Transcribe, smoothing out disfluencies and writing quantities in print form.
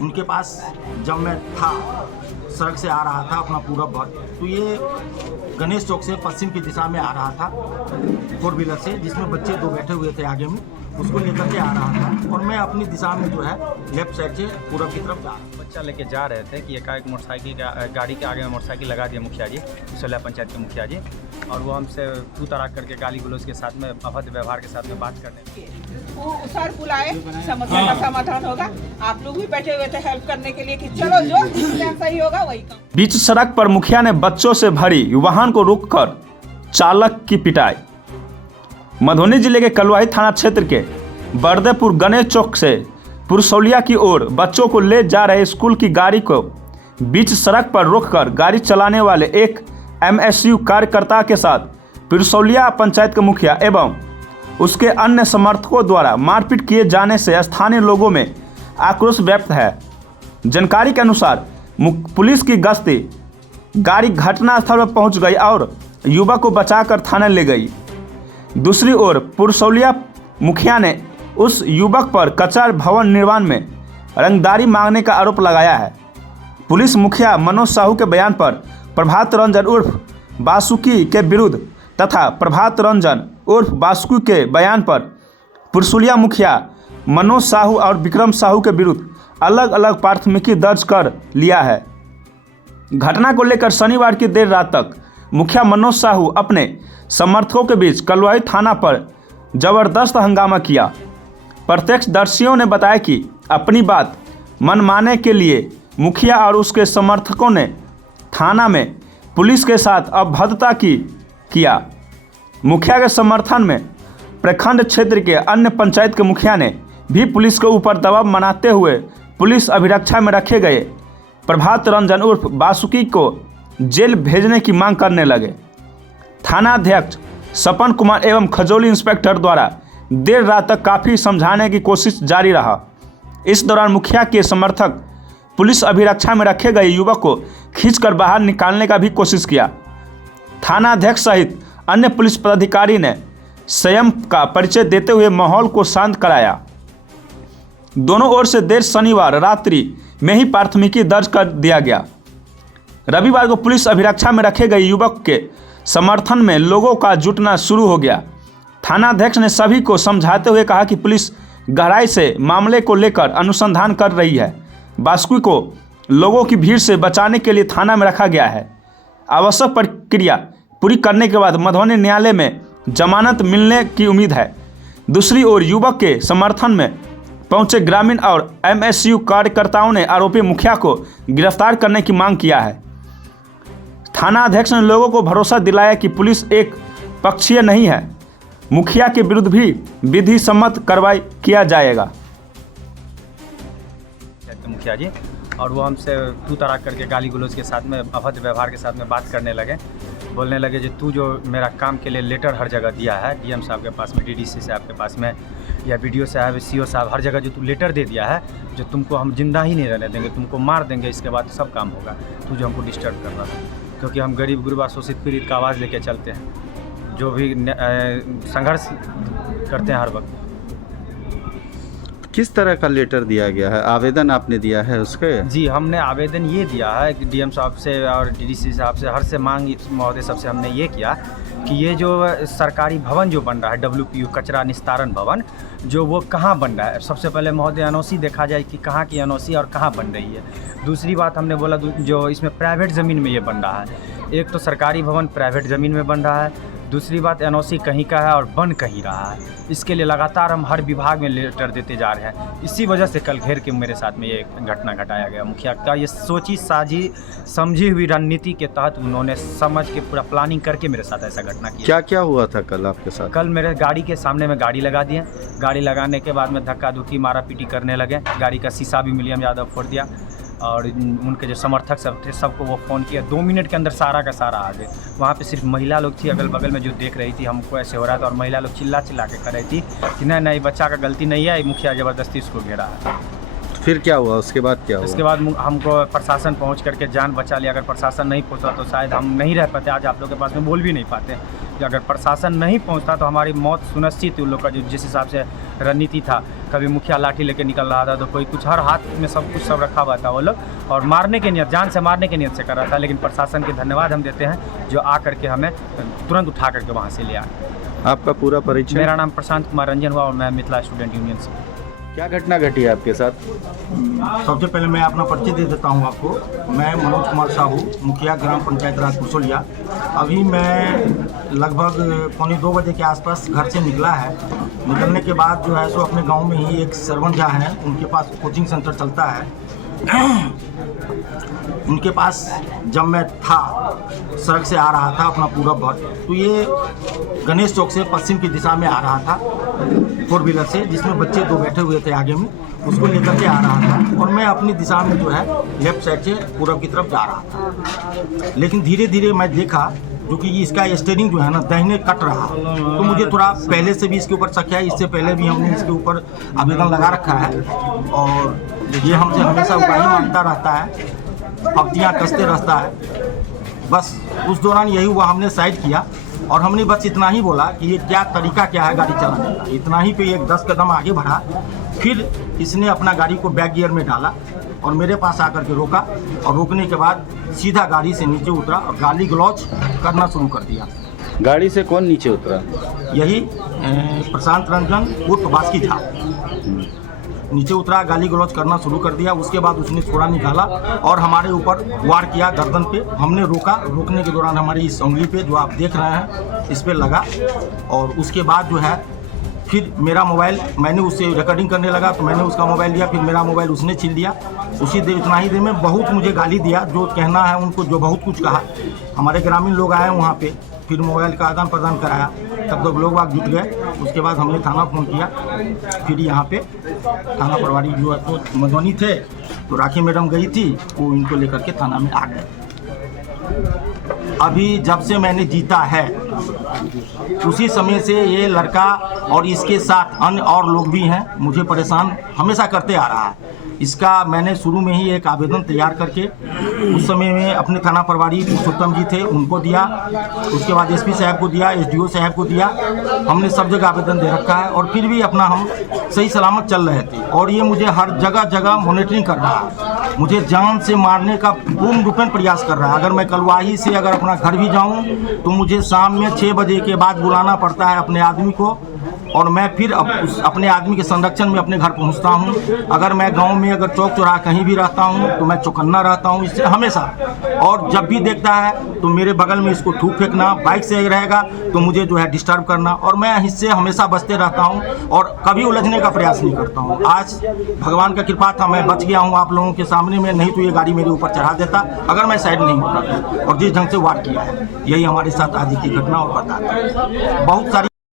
उनके पास जब मैं था सड़क से आ रहा था अपना पूरा बस, तो ये गणेश चौक से पश्चिम की दिशा में आ रहा था 4 व्हीलर से, जिसमें बच्चे 2 बैठे हुए थे आगे में, उसको लेकर के आ रहा था और मैं अपनी दिशा में जो है लेफ्ट साइड से पूरब की तरफ जा रहा था। बच्चा लेके जा रहे थे कि एकाएक मोटरसाइकिल गाड़ी के आगे में मोटरसाइकिल लगा दिया मुखिया जी, सोलह पंचायत के मुखिया जी, और वो हमसे तू तड़ाक करके गाली गलौज के साथ में अभद्र व्यवहार के साथ में बात करने वो सर बुलाए, समस्या का समाधान होगा। आप लोग भी बैठे हुए थे हेल्प करने के लिए कि चलो जो सही होगा वही काम। बीच सड़क पर मुखिया ने बच्चों से भरी वाहन को रोककर चालक की पिटाई। मधुबनी जिले के कलुआही थाना क्षेत्र के बरदेपुर गणेश चौक से पुरसौलिया की ओर बच्चों को ले जा रहे स्कूल की गाड़ी को बीच सड़क पर रोककर गाड़ी चलाने वाले एक एमएसयू कार्यकर्ता के साथ पुरसौलिया पंचायत के मुखिया एवं उसके अन्य समर्थकों द्वारा मारपीट किए जाने से स्थानीय लोगों में आक्रोश व्यक्त है। जानकारी के अनुसार पुलिस की गश्ती गाड़ी घटनास्थल पर पहुंच गई और युवक को बचाकर थाने ले गई। दूसरी ओर पुरसौलिया मुखिया ने उस युवक पर कच्चा भवन निर्माण में रंगदारी मांगने का आरोप लगाया है। पुलिस मुखिया मनोज साहू के बयान पर प्रभात रंजन उर्फ बासुकी के विरुद्ध तथा प्रभात रंजन उर्फ बासुकी के बयान पर पुरसौलिया मुखिया मनोज साहू और विक्रम साहू के विरुद्ध अलग अलग प्राथमिकी दर्ज कर लिया है। घटना को लेकर शनिवार की देर रात तक मुखिया मनोज साहू अपने समर्थकों के बीच कलुआही थाना पर जबरदस्त हंगामा किया। प्रत्यक्षदर्शियों ने बताया कि अपनी बात मनमाने के लिए मुखिया और उसके समर्थकों ने थाना में पुलिस के साथ अभद्रता किया। मुखिया के समर्थन में प्रखंड क्षेत्र के अन्य पंचायत के मुखिया ने भी पुलिस के ऊपर दबाव बनाते हुए पुलिस अभिरक्षा में रखे गए प्रभात रंजन उर्फ बासुकी को जेल भेजने की मांग करने लगे। थानाध्यक्ष सपन कुमार एवं खजौली इंस्पेक्टर द्वारा देर रात तक काफ़ी समझाने की कोशिश जारी रहा। इस दौरान मुखिया के समर्थक पुलिस अभिरक्षा में रखे गए युवक को खींचकर बाहर निकालने का भी कोशिश किया। थानाध्यक्ष सहित अन्य पुलिस पदाधिकारी ने संयम का परिचय देते हुए माहौल को शांत कराया। दोनों ओर से देर शनिवार रात्रि में ही प्राथमिकी दर्ज कर दिया गया। रविवार को पुलिस अभिरक्षा में रखे गए युवक के समर्थन में लोगों का जुटना शुरू हो गया। थानाध्यक्ष ने सभी को समझाते हुए कहा कि पुलिस गहराई से मामले को लेकर अनुसंधान कर रही है। बासुकी को लोगों की भीड़ से बचाने के लिए थाना में रखा गया है। आवश्यक प्रक्रिया पूरी करने के बाद मधुबनी न्यायालय में जमानत मिलने की उम्मीद है। दूसरी ओर युवक के समर्थन में पहुंचे ग्रामीण और एमएसयू कार्यकर्ताओं ने आरोपी मुखिया को गिरफ्तार करने की मांग किया है। थानाध्यक्ष ने लोगों को भरोसा दिलाया कि पुलिस एक पक्षीय नहीं है, मुखिया के विरुद्ध भी विधि सम्मत कार्रवाई किया जाएगा। मुखिया जी, और वो हमसे तू तड़ाक करके गाली गलौज के साथ में अभद्र व्यवहार के साथ में बात करने लगे। बोलने लगे कि तू जो मेरा काम के लिए लेटर हर जगह दिया है, डीएम साहब के पास में, डीडीसी साहब के पास में, या बीडीओ साहब, सीओ साहब, हर जगह जो तू लेटर दे दिया है, जो तुमको हम जिंदा ही नहीं रहने देंगे, तुमको मार देंगे, इसके बाद सब काम होगा। तू जो हमको डिस्टर्ब कर रहा था, क्योंकि हम गरीब गुरबा शोषित पीड़ित का आवाज़ लेके चलते हैं, जो भी संघर्ष करते हैं हर वक्त। किस तरह का लेटर दिया गया है? आवेदन आपने दिया है उसके? जी, हमने आवेदन ये दिया है कि डीएम साहब से और डीडीसी साहब से, हर से मांग महोदय सबसे हमने ये किया कि ये जो सरकारी भवन जो बन रहा है, डब्ल्यूपीयू कचरा निस्तारण भवन, जो वो कहाँ बन रहा है, सबसे पहले महोदय एनओसी देखा जाए कि कहाँ की एनओसी और कहाँ बन रही है। दूसरी बात हमने बोला जो इसमें प्राइवेट ज़मीन में ये बन रहा है, एक तो सरकारी भवन प्राइवेट ज़मीन में बन रहा है, दूसरी बात एनओसी कहीं का है और बन कहीं रहा है। इसके लिए लगातार हम हर विभाग में लेटर देते जा रहे हैं। इसी वजह से कल घेर के मेरे साथ में ये घटना घटाया गया। मुखिया का ये सोची साझी समझी हुई रणनीति के तहत उन्होंने समझ के पूरा प्लानिंग करके मेरे साथ ऐसा घटना किया। क्या क्या हुआ था कल आपके साथ? कल मेरे गाड़ी के सामने में गाड़ी लगा दिए। गाड़ी लगाने के बाद में धक्का धुक्की मारा पीटी करने लगे। गाड़ी का शीशा भी मिलियम यादव फोड़ दिया और उनके जो समर्थक सब थे सबको वो फ़ोन किया। 2 मिनट के अंदर सारा का सारा आ गए। वहाँ पे सिर्फ महिला लोग थी अगल बगल में जो देख रही थी हमको ऐसे हो रहा था, और महिला लोग चिल्ला चिल्ला के कर रही थी कि नहीं बच्चा का गलती नहीं है, मुखिया ज़बरदस्ती उसको घेरा है। फिर क्या हुआ, उसके बाद क्या इसके हुआ? बाद हमको प्रशासन पहुंच करके जान बचा लिया। अगर प्रशासन नहीं पहुंचा तो शायद हम नहीं रह पाते, आज आप लोग के पास में बोल भी नहीं पाते। कि अगर प्रशासन नहीं पहुंचता तो हमारी मौत सुनिश्चित थी। उन लोग का जो जिस हिसाब से रणनीति था, कभी मुखिया लाठी लेके निकल रहा था तो कोई कुछ, हर हाथ में सब कुछ सब रखा हुआ था वो लोग, और मारने के नियत, जान से मारने के नियत से कर रहा था। लेकिन प्रशासन के धन्यवाद हम देते हैं जो आ करके हमें तुरंत उठा करके वहाँ से ले आए। आपका पूरा परिचय? मेरा नाम प्रशांत कुमार रंजन हुआ और मैं मिथिला स्टूडेंट यूनियन से। क्या घटना घटी है आपके साथ? सबसे पहले मैं अपना परिचय दे देता हूँ आपको। मैं मनोज कुमार साहू, मुखिया ग्राम पंचायत राज पुरसौलिया। अभी मैं लगभग 1:45 बजे के आसपास घर से निकला है। निकलने के बाद जो है सो अपने गांव में ही एक सरवन झा हैं, उनके पास कोचिंग सेंटर चलता है। उनके पास जब मैं था, सड़क से आ रहा था अपना पूरब भर, तो ये गणेश चौक से पश्चिम की दिशा में आ रहा था 4 व्हीलर से, जिसमें बच्चे 2 बैठे हुए थे आगे में, उसको लेकर के आ रहा था। और मैं अपनी दिशा में जो है लेफ्ट साइड से पूरब की तरफ जा रहा था। लेकिन धीरे धीरे मैं देखा जो कि इसका स्टीयरिंग जो है ना दाहिने कट रहा, तो मुझे थोड़ा पहले से भी इसके ऊपर शक है। इससे पहले भी हमने इसके ऊपर आवेदन लगा रखा है और ये हमसे हमेशा उपाय मांगता रहता है, पक्तियाँ कसते रहता है। बस उस दौरान यही हुआ, हमने साइड किया और हमने बस इतना ही बोला कि ये क्या तरीका क्या है गाड़ी चलाने का। इतना ही पे एक 10 कदम आगे बढ़ा, फिर इसने अपना गाड़ी को बैक गियर में डाला और मेरे पास आकर के रोका, और रोकने के बाद सीधा गाड़ी से नीचे उतरा और गाली गलौज करना शुरू कर दिया। गाड़ी से कौन नीचे उतरा? यही प्रशांत रंजन उर्फ बास्की झा नीचे उतरा, गाली गलौज करना शुरू कर दिया। उसके बाद उसने थोड़ा निकाला और हमारे ऊपर वार किया गर्दन पे। हमने रोका, रोकने के दौरान हमारी इस उंगली पे जो आप देख रहे हैं इस पे लगा, और उसके बाद जो है फिर मेरा मोबाइल, मैंने उससे रिकॉर्डिंग करने लगा तो मैंने उसका मोबाइल लिया, फिर मेरा मोबाइल उसने छीन लिया। उसी देर, इतना ही देर में बहुत मुझे गाली दिया, जो कहना है उनको, जो बहुत कुछ कहा। हमारे ग्रामीण लोग आए वहाँ पे, फिर मोबाइल का आदान प्रदान कराया, तब तक लोग बाग जुट गए। उसके बाद हमने थाना फ़ोन किया, फिर यहाँ पे थाना प्रभारी जो है तो मधुबनी थे, तो राखी मैडम गई थी, वो इनको लेकर के थाना में आ गए। अभी जब से मैंने जीता है उसी समय से ये लड़का और इसके साथ अन्य और लोग भी हैं, मुझे परेशान हमेशा करते आ रहा है। इसका मैंने शुरू में ही एक आवेदन तैयार करके उस समय में अपने थाना प्रभारी पुरुषोत्तम जी थे उनको दिया, उसके बाद एसपी साहब को दिया, एसडीओ साहब को दिया। हमने सब जगह आवेदन दे रखा है और फिर भी अपना हम सही सलामत चल रहे थे। और ये मुझे हर जगह जगह मॉनिटरिंग कर रहा है, मुझे जान से मारने का पूर्ण रूपेण प्रयास कर रहा है। अगर मैं कलवाही से अगर अपना घर भी जाऊँ तो मुझे शाम में 6 बजे के बाद बुलाना पड़ता है अपने आदमी को, और मैं फिर अपने आदमी के संरक्षण में अपने घर पहुंचता हूं। अगर मैं गांव में अगर चौक चौराहा कहीं भी रहता हूं तो मैं चौकन्ना रहता हूं इससे हमेशा। और जब भी देखता है तो मेरे बगल में इसको थूक फेंकना, बाइक से रहेगा तो मुझे जो है डिस्टर्ब करना, और मैं इससे हमेशा बचते रहता हूं और कभी उलझने का प्रयास नहीं करता हूं। आज भगवान का कृपा था, मैं बच गया हूँ आप लोगों के सामने में, नहीं तो ये गाड़ी मेरे ऊपर चढ़ा देता अगर मैं साइड नहीं होता था। और जिस ढंग से वार किया है, यही हमारे साथ आज की घटना और बताता है। बहुत सारी